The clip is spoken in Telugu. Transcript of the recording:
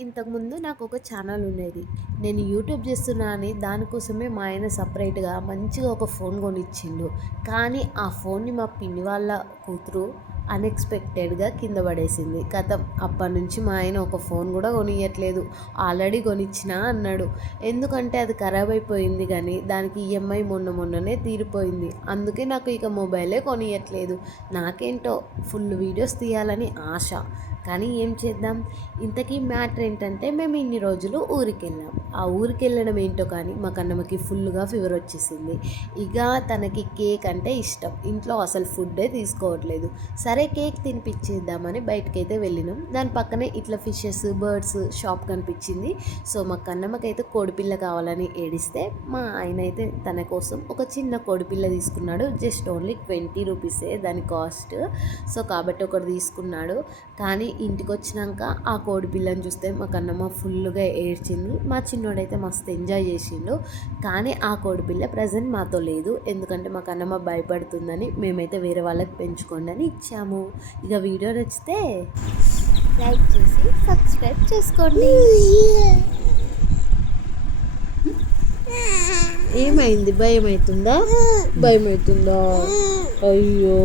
ఇంతకుముందు నాకు ఒక ఛానల్ ఉండేది. నేను యూట్యూబ్ చేస్తున్నా అని దానికోసమే మా ఆయన సపరేట్గా మంచిగా ఒక ఫోన్ కొనిచ్చిండు. కానీ ఆ ఫోన్ని మా పిన్ని వాళ్ళ కూతురు అన్ఎక్స్పెక్టెడ్గా కింద పడేసింది. కథం అప్పటి నుంచి మా ఆయన ఒక ఫోన్ కూడా కొనియట్లేదు. ఆల్రెడీ కొనిచ్చినా అన్నాడు. ఎందుకంటే అది ఖరాబ్ అయిపోయింది, కానీ దానికి ఈఎంఐ మొన్ననే తీరిపోయింది. అందుకే నాకు ఇక మొబైలే కొనియట్లేదు. నాకేంటో ఫుల్ వీడియోస్ తీయాలని ఆశ, కానీ ఏం చేద్దాం. ఇంతకీ మ్యాటర్ ఏంటంటే, మేము ఇన్ని రోజులు ఊరికి వెళ్ళాం. ఆ ఊరికి వెళ్ళడం ఏంటో కానీ మా కన్నమ్మకి ఫుల్గా ఫీవర్ వచ్చేసింది. ఇక తనకి కేక్ అంటే ఇష్టం. ఇంట్లో అసలు ఫుడ్డే తీసుకోవట్లేదు. సరే కేక్ తినిపించేద్దామని బయటకైతే వెళ్ళినాం. దాని పక్కనే ఇట్లా ఫిషెస్, బర్డ్స్ షాప్ కనిపించింది. సో మా కన్నమ్మకైతే కోడిపిల్ల కావాలని ఏడిస్తే మా ఆయన అయితే తన కోసం ఒక చిన్న కోడిపిల్ల తీసుకున్నాడు. జస్ట్ ఓన్లీ 20 రూపీసే దాని కాస్ట్. సో కాబట్టి ఒకటి తీసుకున్నాడు. కానీ ఇంటికి వచ్చినాక ఆ కోడి పిల్లని చూస్తే మా కన్నమ్మ ఫుల్గా ఏడ్చింది. మా చిన్నోడైతే మస్తు ఎంజాయ్ చేసిండు. కానీ ఆ కోడి పిల్ల ప్రజెంట్ మాతో లేదు. ఎందుకంటే మా కన్నమ్మ భయపడుతుందని మేమైతే వేరే వాళ్ళకి పెంచుకోండి అని ఇచ్చాము. ఇక వీడియో నచ్చితే లైక్ చేసి సబ్స్క్రైబ్ చేసుకోండి. ఏమైంది? భయం అవుతుందా? అయ్యో